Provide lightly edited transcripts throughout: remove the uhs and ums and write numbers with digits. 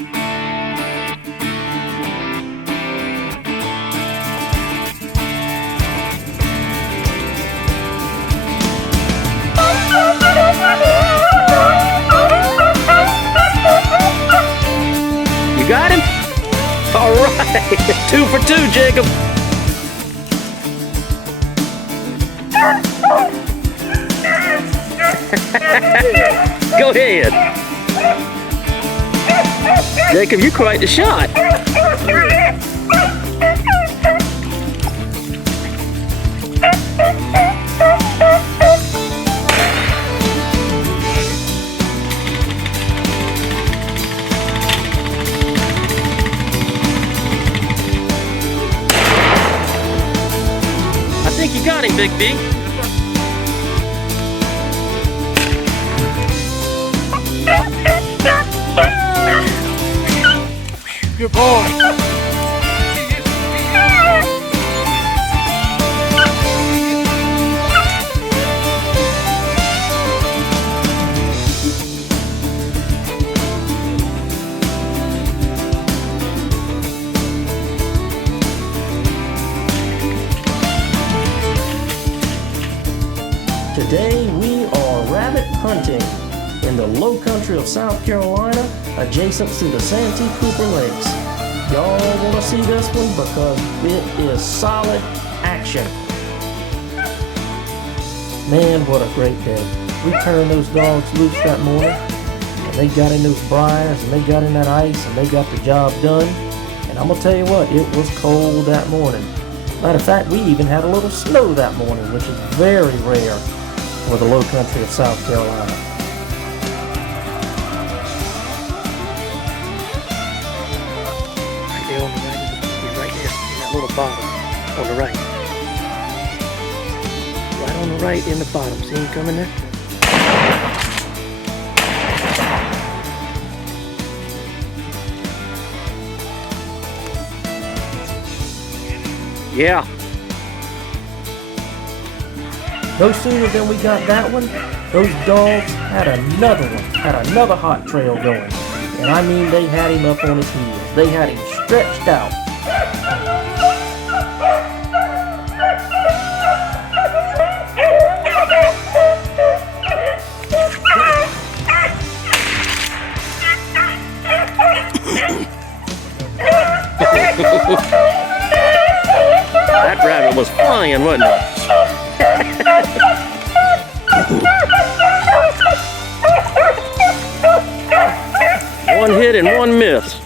You got him? All right, 2 for 2, Jacob. Go ahead. Jacob, you're quite the shot. I think you got him, Big B. Good boy. Today we are rabbit hunting in the low country of South Carolina, adjacent to the Santee Cooper Lakes. Y'all want to see this one because it is solid action. Man, what a great day. We turned those dogs loose that morning, and they got in those briars, and they got in that ice, and they got the job done. And I'm going to tell you what, it was cold that morning. Matter of fact, we even had a little snow that morning, which is very rare for the low country of South Carolina. Right there on the right, he's right there in that little bottom on the right. Right on the right in the bottom. See him coming there? Yeah. No sooner than we got that one, those dogs had another one, had another hot trail going. And I mean, they had him up on his heels. They had him stretched out. That rabbit was flying, wasn't it? One hit and one miss.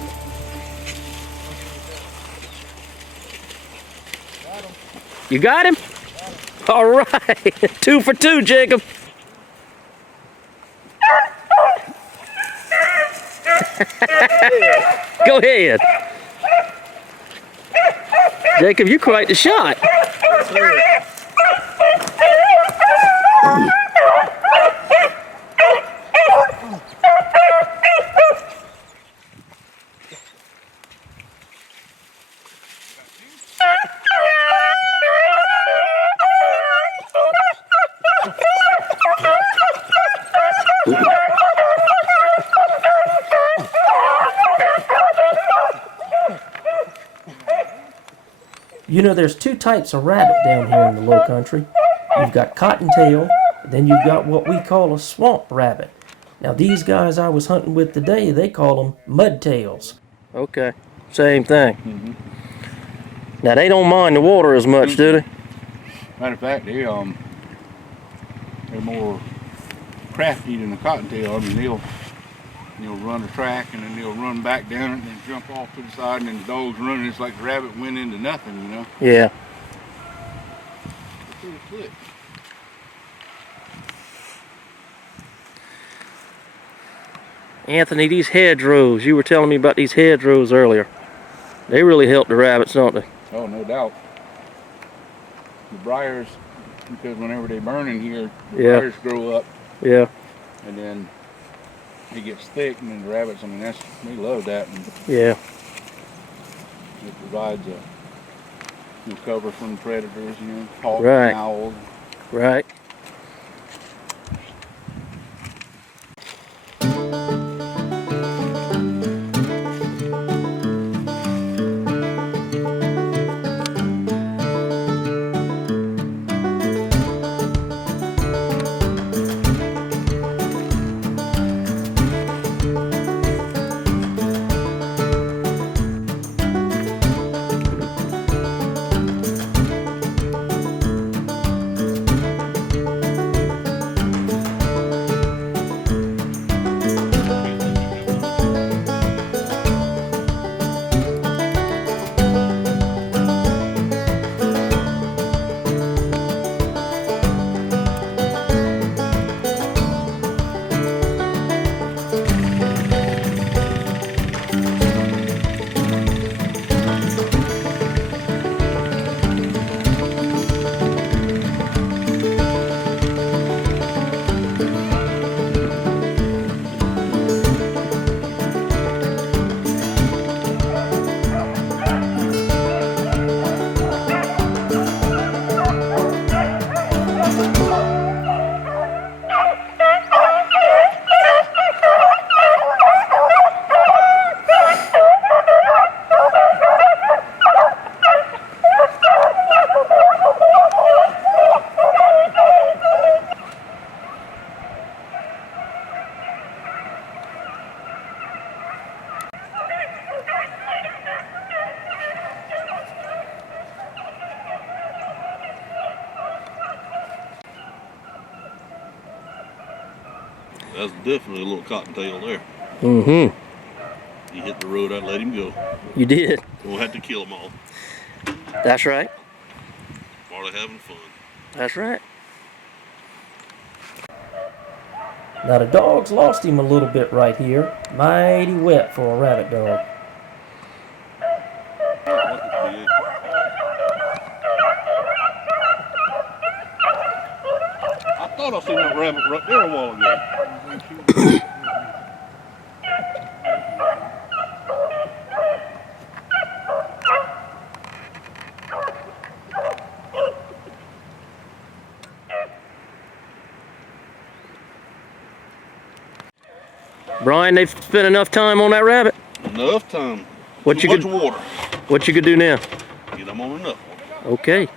You got him? All right, 2 for 2, Jacob. Go ahead. Jacob, you're quite the shot. You know, there's two types of rabbit down here in the low country. You've got cottontail, and then you've got what we call a swamp rabbit. Now, these guys I was hunting with today, they call them mudtails. Okay, same thing. Now, they don't mind the water as much, do they? Matter of fact, they're more crafty than the cottontail. I mean, they'll run the track and then they'll run back down it and then jump off to the side, and then the dog's running. It's like the rabbit went into nothing, you know? Yeah. Pretty slick. Anthony, these hedgerows, you were telling me about these hedgerows earlier. They really help the rabbits, don't they? Oh, no doubt. The briars, because whenever they burn in here, the briars grow up. Yeah. And then it gets thick, and then the rabbits, I mean, they love that. And yeah. it provides a cover from predators, you know, hawks Right. and owls. Right. That's definitely a little cottontail there. Mm-hmm. He hit the road, I'd let him go. You did. We'll have to kill them all. That's right. Part of having fun. That's right. Now the dogs lost him a little bit right here. Mighty wet for a rabbit dog. I thought I seen that rabbit right there a while ago. Brian, they've spent enough time on that rabbit. Enough time. What Too you much could water. What you could do now? Get them on enough water. Okay.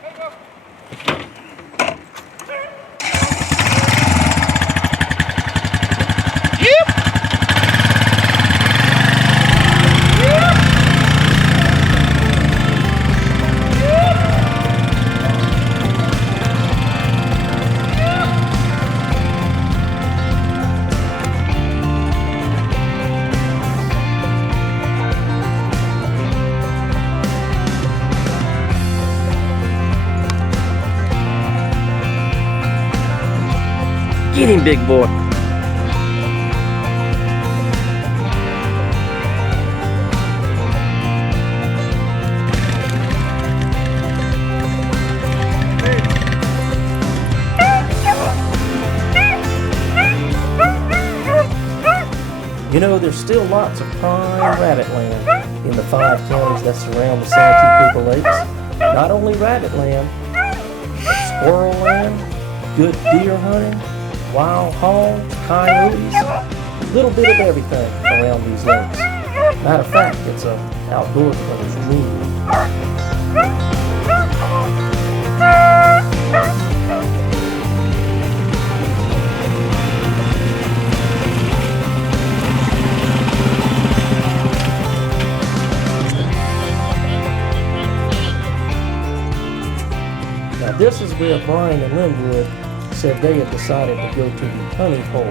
Get him, big boy. You know, there's still lots of prime rabbit land in the 5 counties that surround the Santee Cooper Lakes. Not only rabbit land, but squirrel land, good deer hunting, wild hogs, coyotes, a little bit of everything around these lakes. Matter of fact, it's an outdoor player's dream. Now this is where Brian and Linwood said they had decided to go to the honey hole,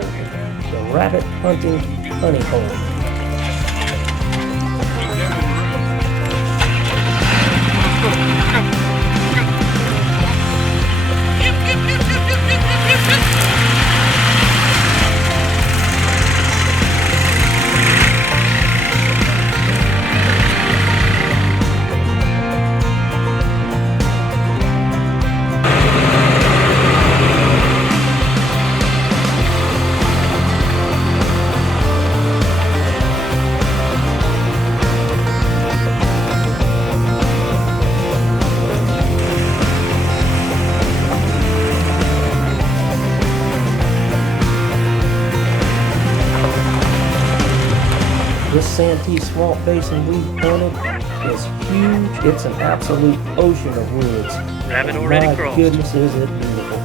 the rabbit hunting honey hole. This Santee Swamp Basin we've hunted is huge. It's an absolute ocean of woods. Rabbit already My crossed. goodness, is it beautiful.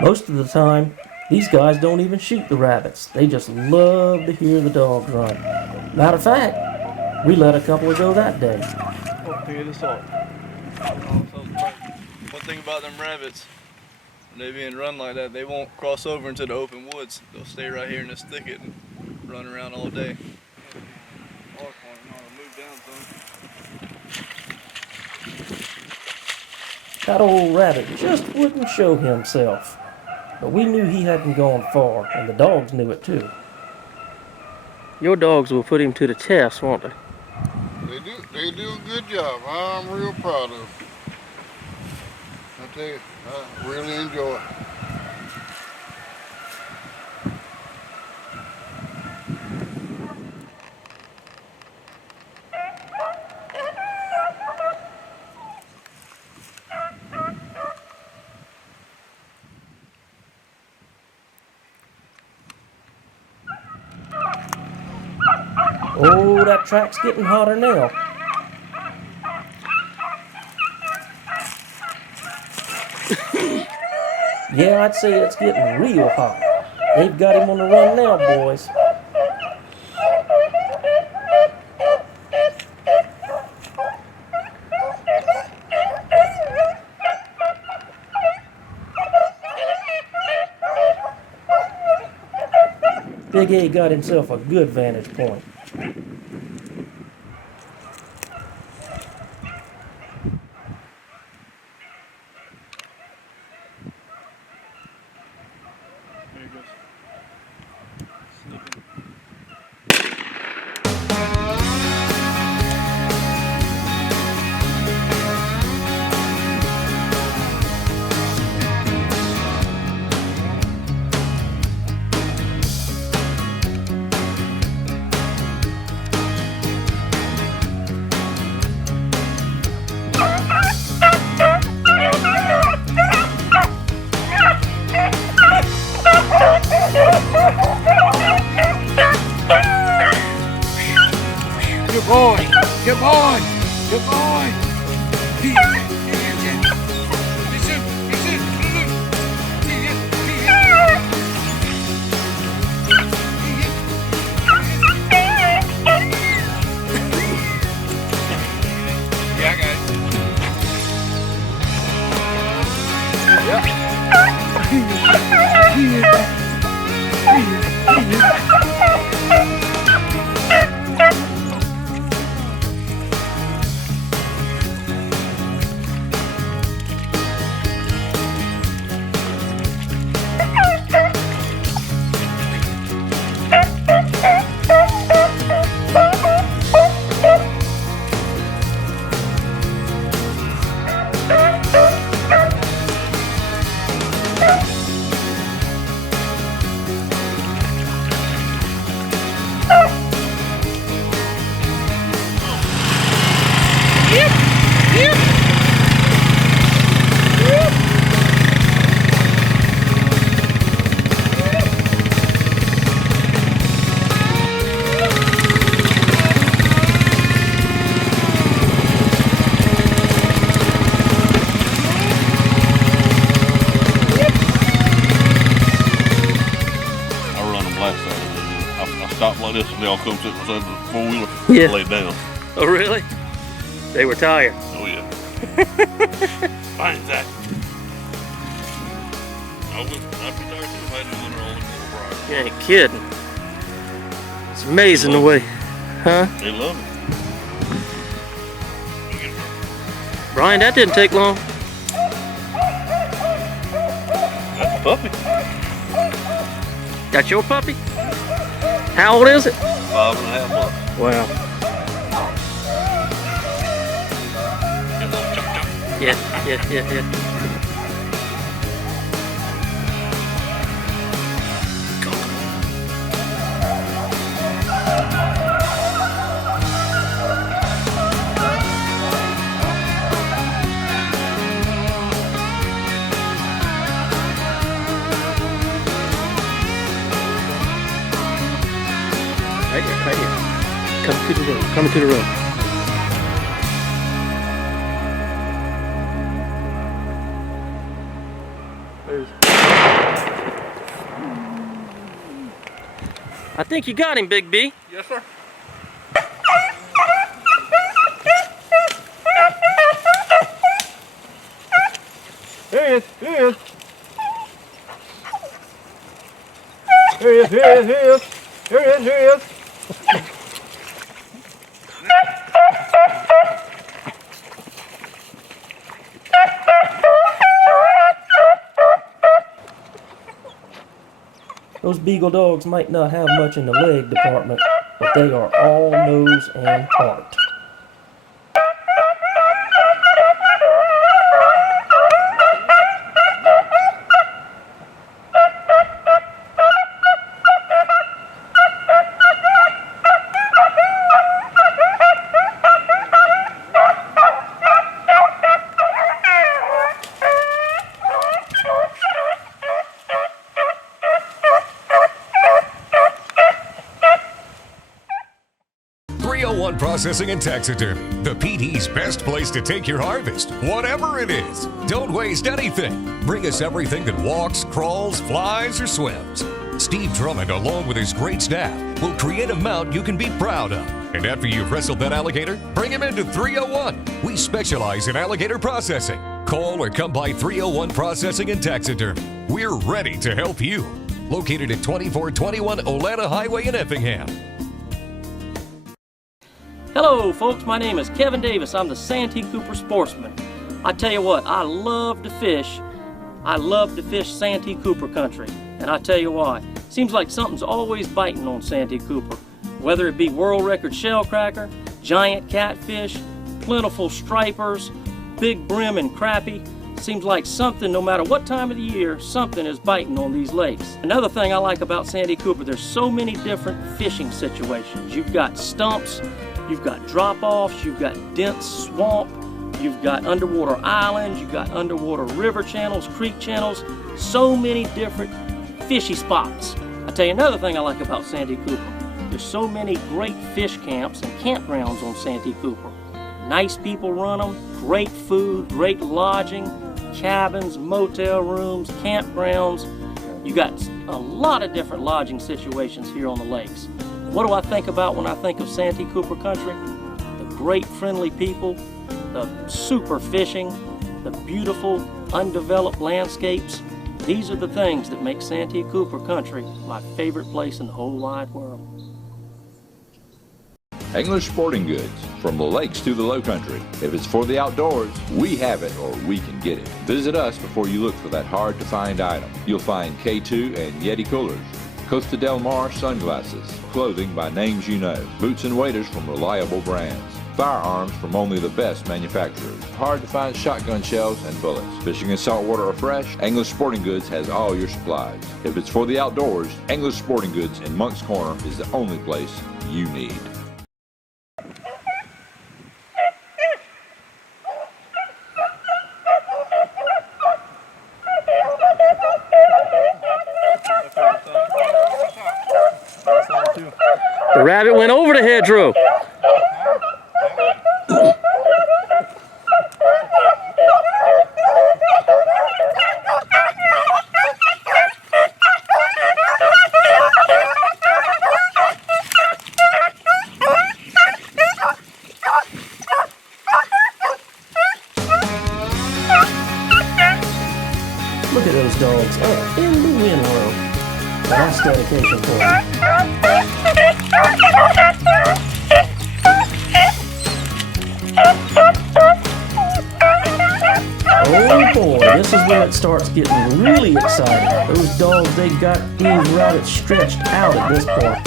Most of the time, these guys don't even shoot the rabbits. They just love to hear the dogs run. Matter of fact, we let a couple go that day. Oh, figure this out. One thing about them rabbits, when they being run like that, they won't cross over into the open woods. They'll stay right here in this thicket and run around all day. That old rabbit just wouldn't show himself. But we knew he hadn't gone far, and the dogs knew it too. Your dogs will put him to the test, won't they? They do a good job. I'm real proud of them. I tell you, I really enjoy it. Oh, that track's getting hotter now. Yeah, I'd say it's getting real hot. They've got him on the run now, boys. Big A got himself a good vantage point. There he goes. Sneaking. Good boy. Good boy. Good boy. Yeah, I got Stop like this and they all come sit beside the four-wheeler Yeah. and lay down. Oh, really? They were tired. Oh yeah. Fine, Zach. I'd be tired too if I had to run all the Brian. You ain't kidding. It's amazing the way, huh? They love it. Brian, that didn't take long. That's a puppy. That's your puppy? How old is it? 5.5 months. Wow. That little chop chop. Yeah. Right here. Coming to the road. I think you got him, Big B. Yes, sir. Here he is. Here he is. Here he is. Here he is. Here he is. Here he is. Here he is. Those beagle dogs might not have much in the leg department, but they are all nose and heart. 301 Processing and Taxidermy, the PD's best place to take your harvest, whatever it is. Don't waste anything. Bring us everything that walks, crawls, flies, or swims. Steve Drummond, along with his great staff, will create a mount you can be proud of. And after you've wrestled that alligator, bring him into 301. We specialize in alligator processing. Call or come by 301 Processing and Taxidermy. We're ready to help you. Located at 2421 Oleta Highway in Effingham. Hello folks, my name is Kevin Davis. I'm the Santee Cooper Sportsman. I tell you what, I love to fish. I love to fish Santee Cooper country. And I tell you why. Seems like something's always biting on Santee Cooper. Whether it be world record shellcracker, giant catfish, plentiful stripers, big brim and crappie. Seems like something, no matter what time of the year, something is biting on these lakes. Another thing I like about Santee Cooper, there's so many different fishing situations. You've got stumps, you've got drop-offs, you've got dense swamp, you've got underwater islands, you've got underwater river channels, creek channels, so many different fishy spots. I tell you another thing I like about Santee Cooper. There's so many great fish camps and campgrounds on Santee Cooper. Nice people run them, great food, great lodging, cabins, motel rooms, campgrounds. You got a lot of different lodging situations here on the lakes. What do I think about when I think of Santee Cooper country? The great friendly people, the super fishing, the beautiful undeveloped landscapes. These are the things that make Santee Cooper country my favorite place in the whole wide world. English Sporting Goods, from the lakes to the low country. If it's for the outdoors, we have it or we can get it. Visit us before you look for that hard to find item. You'll find K2 and Yeti coolers, Costa Del Mar sunglasses, clothing by names you know, boots and waders from reliable brands, firearms from only the best manufacturers, hard to find shotgun shells and bullets. Fishing in saltwater or fresh, English Sporting Goods has all your supplies. If it's for the outdoors, English Sporting Goods in Monk's Corner is the only place you need. The rabbit went over the hedgerow. Look at those dogs up in the windrow. That's dedication for them. Oh boy, this is where it starts getting really exciting. Those dogs, they got these rabbits stretched out at this point.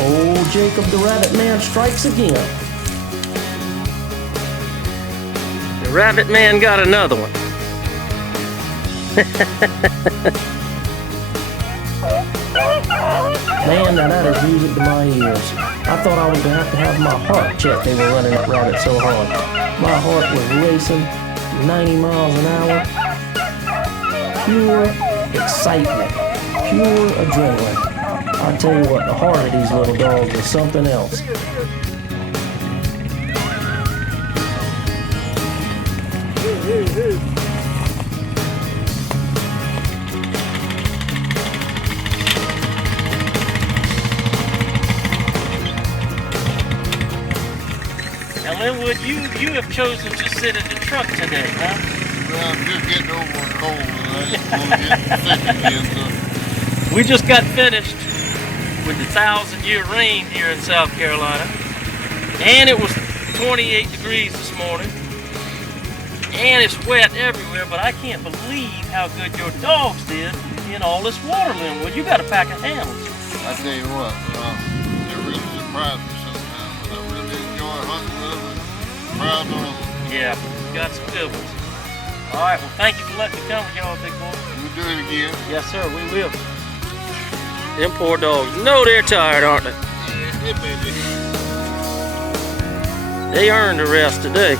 Old Jacob the Rabbit Man strikes again. The rabbit man got another one. Man, now that is music to my ears. I thought I was going to have my heart checked. They were running that rabbit so hard. My heart was racing 90 miles an hour. Pure excitement. Pure adrenaline. I tell you what, the heart of these little dogs is something else. Now, Linwood, you have chosen to sit in the truck today, huh? Well, I'm just getting over a cold and I just want to get sick again. So. We just got finished with the 1,000-year rain here in South Carolina, and it was 28 degrees this morning, and it's wet everywhere, but I can't believe how good your dogs did in all this water, Linwood. You got a pack of hounds. I tell you what, they really surprise me sometimes, but I really enjoy hunting with them and proud of them. Yeah, you got some good ones. All right, well, thank you for letting me come with y'all, big boy. We'll do it again. Yes, sir, we will. Them poor dogs. No, they're tired, aren't they? Yeah, baby. They earned a rest today.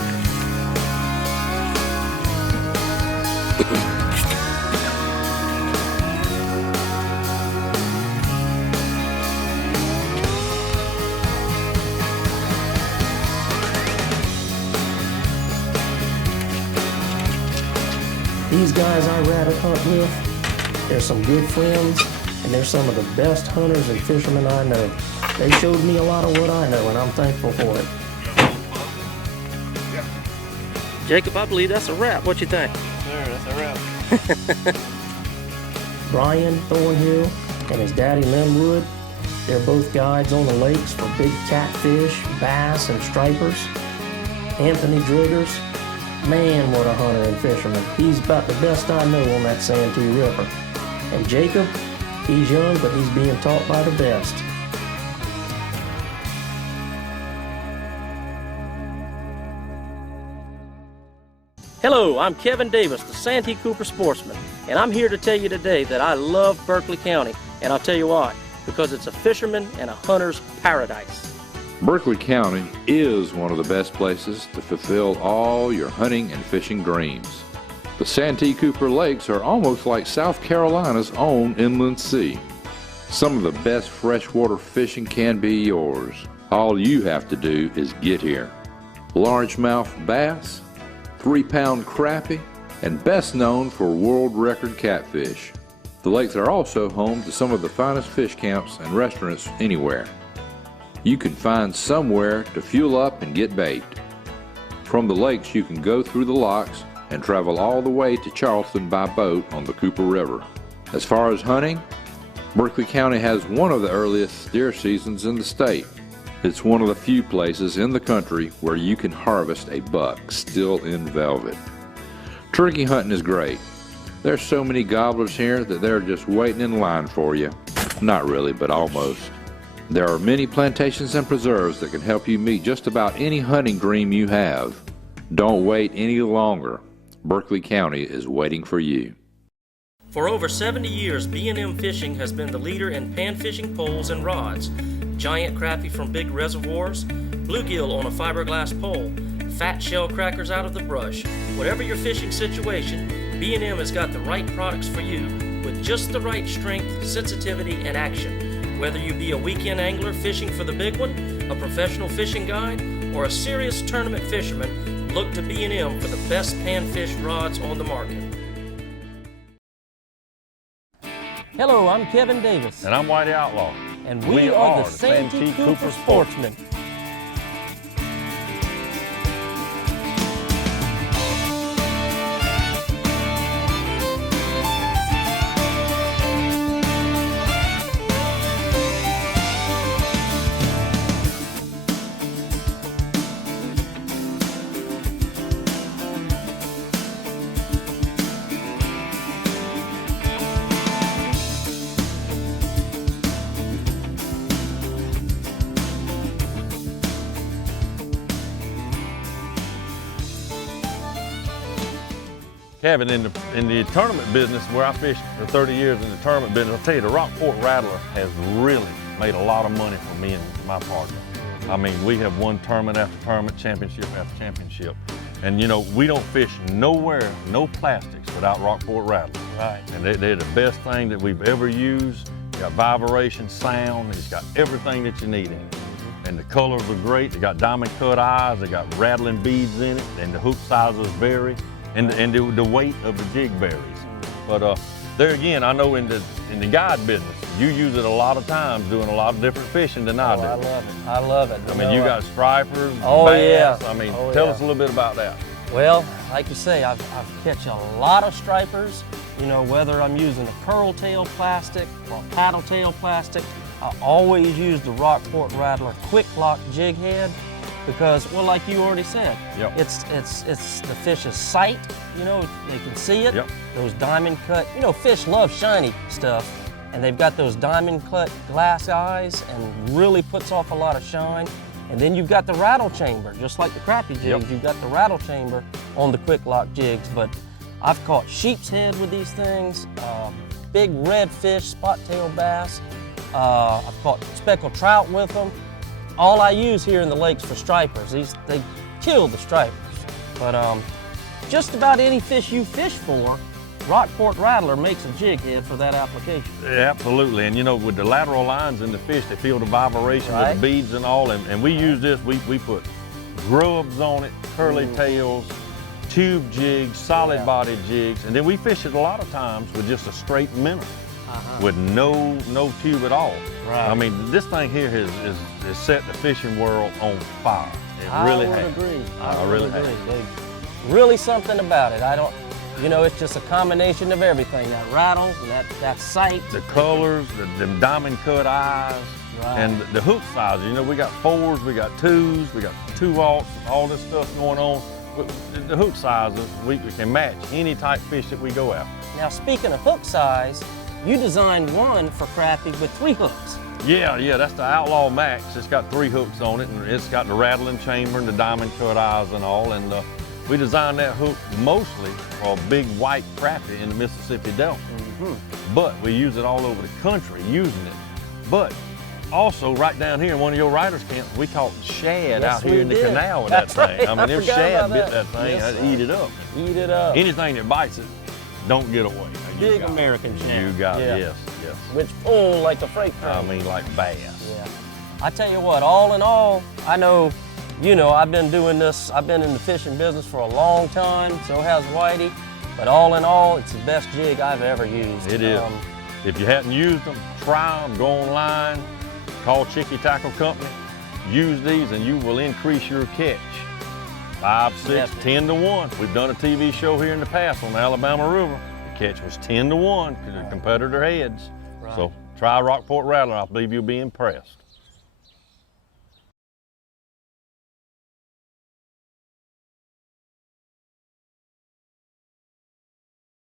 These guys I rabbit hunt with, they're some good friends, and they're some of the best hunters and fishermen I know. They showed me a lot of what I know, and I'm thankful for it. Jacob, I believe that's a wrap. What you think? Sure, that's a wrap. Brian Thornhill and his daddy Linwood, they're both guides on the lakes for big catfish, bass, and stripers. Anthony Driggers, man, what a hunter and fisherman. He's about the best I know on that Santee River. And Jacob, he's young, but he's being taught by the best. Hello, I'm Kevin Davis, the Santee Cooper Sportsman, and I'm here to tell you today that I love Berkeley County, and I'll tell you why. Because it's a fisherman and a hunter's paradise. Berkeley County is one of the best places to fulfill all your hunting and fishing dreams. The Santee Cooper Lakes are almost like South Carolina's own inland sea. Some of the best freshwater fishing can be yours. All you have to do is get here. Largemouth bass, 3-pound crappie, and best known for world record catfish. The lakes are also home to some of the finest fish camps and restaurants anywhere. You can find somewhere to fuel up and get bait. From the lakes you can go through the locks and travel all the way to Charleston by boat on the Cooper River. As far as hunting, Berkeley County has one of the earliest deer seasons in the state. It's one of the few places in the country where you can harvest a buck still in velvet. Turkey hunting is great. There's so many gobblers here that they're just waiting in line for you. Not really, but almost. There are many plantations and preserves that can help you meet just about any hunting dream you have. Don't wait any longer. Berkeley County is waiting for you. For over 70 years, B&M Fishing has been the leader in pan fishing poles and rods. Giant crappie from big reservoirs, bluegill on a fiberglass pole, fat shell crackers out of the brush. Whatever your fishing situation, B&M has got the right products for you with just the right strength, sensitivity, and action. Whether you be a weekend angler fishing for the big one, a professional fishing guide, or a serious tournament fisherman, look to B&M for the best panfish rods on the market. Hello, I'm Kevin Davis. And I'm Whitey Outlaw. And we are the Santee Cooper Sportsman. Kevin, in the tournament business where I fished for 30 years in the tournament business, I'll tell you, the Rockport Rattler has really made a lot of money for me and my partner. I mean, we have won tournament after tournament, championship after championship. And you know, we don't fish nowhere, no plastics without Rockport Rattler. Right. And they're the best thing that we've ever used. It's got vibration, sound, it's got everything that you need in it. And the colors are great. They got diamond cut eyes, they got rattling beads in it, and the hook sizes vary. And the weight of the jig varies. But there again, I know in the guide business, you use it a lot of times doing a lot of different fishing than I do. I love it. I love it. I mean, you got stripers, oh, bass. Yeah. I mean, oh, tell yeah. us a little bit about that. Well, like you say, I've catch a lot of stripers. You know, whether I'm using a curl tail plastic or a paddle tail plastic, I always use the Rockport Rattler quick lock jig head. Because, well, like you already said, yep. it's the fish's sight, you know, they can see it, yep. Those diamond cut, you know, fish love shiny stuff, and they've got those diamond cut glass eyes and really puts off a lot of shine. And then you've got the rattle chamber, just like the crappie jigs, yep. You've got the rattle chamber on the quick lock jigs. But I've caught sheep's head with these things, big redfish, spot tail bass, I've caught speckled trout with them. All I use here in the lakes for stripers, they kill the stripers. But just about any fish you fish for, Rockport Rattler makes a jig head for that application. Yeah, absolutely. And you know, with the lateral lines in the fish, they feel the vibration right. with the beads and all. And we use this, we put grubs on it, curly tails, tube jigs, solid Yeah. body jigs, and then we fish it a lot of times with just a straight minnow, with no tube at all. Right. I mean, this thing here has set the fishing world on fire. It really has. I would agree. I really have. There's really something about it. I don't, you know, it's just a combination of everything. That rattle, that sight. The colors, them diamond cut eyes, Right. and the hook sizes. You know, we got 4s, we got 2s, we got 2/0, all this stuff going on. The hook sizes, we can match any type fish that we go after. Now, speaking of hook size, you designed one for crappie with 3 hooks. Yeah, that's the Outlaw Max. It's got 3 hooks on it, and it's got the rattling chamber and the diamond cut eyes and all. And we designed that hook mostly for a big white crappie in the Mississippi Delta. But we use it all over the country using it. But also right down here in one of your riders' camps, we caught shad Yes, out here we in the did. canal with That's that thing. right. I mean, I them forgot shad about bit that. that thing, Yes, I'd eat it up. Eat it up. Anything that bites it, don't get away. You Big got it. American shad. You got Yeah. it, yes. Which pull like a freight train. I mean, like bass. Yeah. I tell you what, all in all, I know, you know, I've been doing this, I've been in the fishing business for a long time, so has Whitey, but all in all, it's the best jig I've ever used. It is. If you hadn't used them, try them, go online, call Chicky Tackle Company, use these, and you will increase your catch. 5, 6, Definitely. 10 to 1. We've done a TV show here in the past on the Alabama River. The catch was 10 to 1 because the competitor heads. Right. So try Rockport Rattler. I believe you'll be impressed.